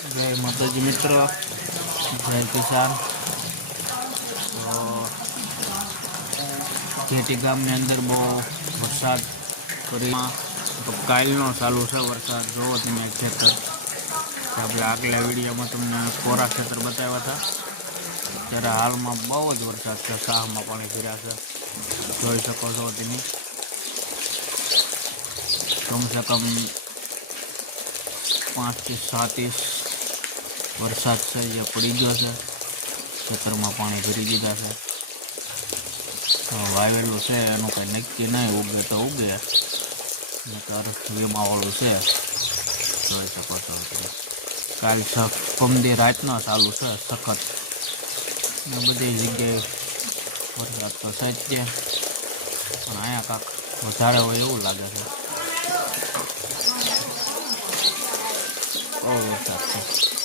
જય માતાજી મિત્ર, જય કિસાન. તો જેટી ગામની અંદર બહુ વરસાદ કરી કાલનો ચાલુ છે વરસાદ, જોવો તમે ખેતર. આપણે આગલા વિડીયોમાં તમને કોરા ખેતર બતાવ્યા હતા. ત્યારે હાલમાં બહુ જ વરસાદ છે, શાહમાં પાણી ફર્યા છે. જોઈ શકો છો તમે. કમસે કમ પાંચથી સાત ઇંચ વરસાદ છે જે પડી ગયો છે. ખેતરમાં પાણી ભરી દીધા છે. વાવેલું છે, એનું કંઈ નક્કી નહીં, ઉગે તો ઉગે. નકર વીમાવાળું છે. જોઈ શકો છો કાલ સ પમદી રાતનો ચાલુ છે, સખત. ને બધી જગ્યાએ વરસાદ તો છે જ છે પણ અહીંયા કાંક વધારે હોય એવું લાગે છે. બહુ વરસાદ છે.